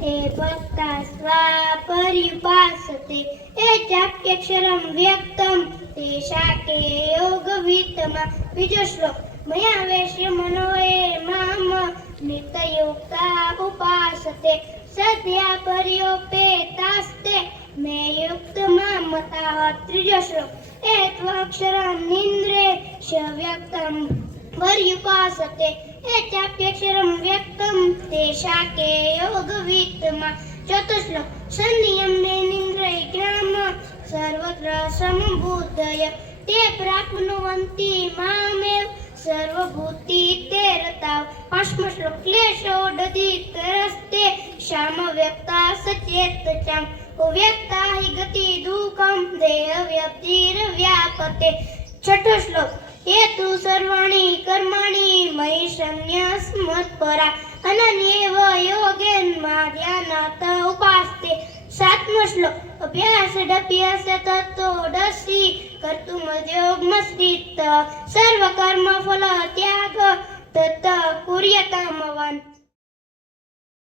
हे भक्ता स्वापर्युपासते हे चाप्यक्षरं व्यक्तं तेषाके योगवित्तमा। बीजो श्लोक मया वेश्य मनोये माम नित्ययुक्ता उपासते सद्या पर्योपेतास्ते मे युक्त मामताः। त्रिजो श्लोक एत्वाक्षरं निन्द्रे व्यक्तं पर्युपासते हे चाप्यक्षरं व्यक्तं तेषाके योगवित्तमा। चौथो श्लोक संनियम्य निन्द्रे ग्राम सर्वत्र समबुद्धय ते प्राप्नुवन्ति मामेव सर्वभूति ते रताः। पांचमो श्लोक क्लेशोदधितरस्ते श्याम व्यक्ता सचेतचाम व्यक्ता हि गति दुःखं देहव्याप्तिर्व्यापते। छठो श्लोक ये तु सर्वाणि कर्माणि मयि सन्न्यस्मत्परा अनन्येव योगेन माध्यानाथ उपास्ते। सातमो श्लोक अभ्यासडप्यस्य तत्तोदसि कर्तुमद्योगमस्थित सर्वकर्मफल त्याग तत् कुर्यतामवान्।